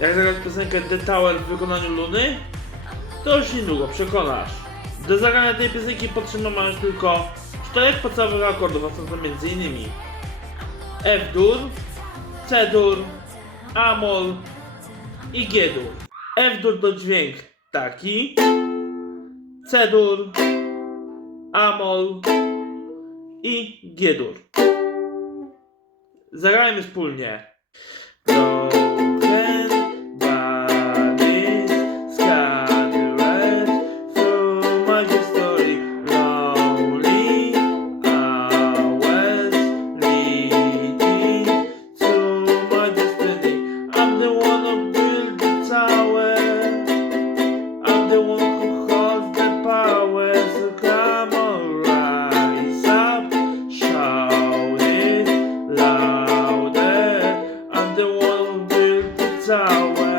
Jak zagrać piosenkę The Tower w wykonaniu Luny? To już niedługo przekonasz. Do zagrania tej piosenki potrzebna masz tylko 4 podstawowych akordów, a są to m.in. F-dur, C-dur, A-moll i G-dur. F-dur to dźwięk taki, C-dur, A-moll i G-dur. Zagrajmy wspólnie. Broken bodies scattered through my history, lonely hours leading to my destiny. I'm the one who built the tower. I'm the one who holds the power. So come on, rise up, shout it louder. I'm the one who built the tower.